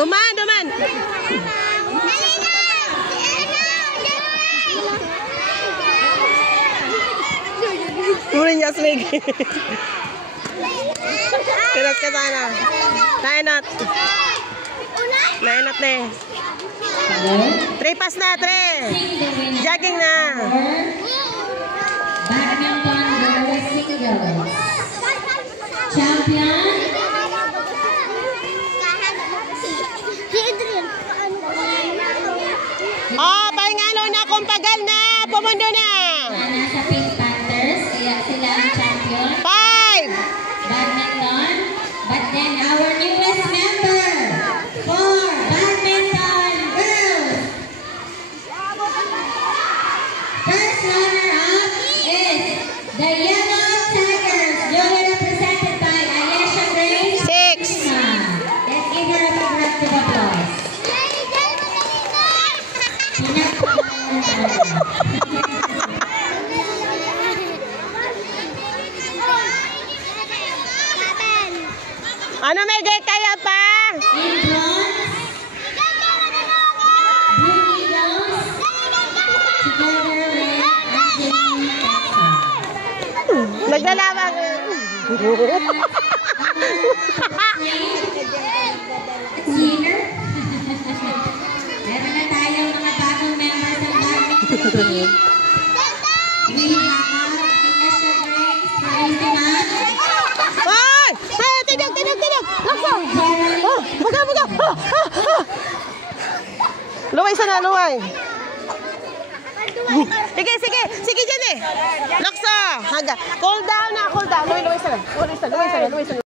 Duman, duman. Urin Yasmig. Kinas ka sana. Nainat. Nainat na eh. 3 pass na, 3. Jogging na. Badminton girls singles. Champion. Oh, pahingalo na kung pagal na. Pumundo na. Nasa Pink Panthers, kaya sila ang champion. 5. Badminton. But then our newest member for badminton girls. First runner-up is the Yellow Tigers, duly represented by Ayesha Grace. 6. Let's give her a congratulative applause. Ano may gay kaya pa? In bronze, Blue Eagles, together with Angeline Jackson. Naglalaban. Winner. Meron na tayong mga bagong members ng badminton team. We have Ayesha Grace, Marisiman. Ay! Ay! Tinog! Lakso! Oh! Buga! Luway sana, luway. Sige dyan eh. Lakso! Haga. Cool down na, cool down. Luway sana.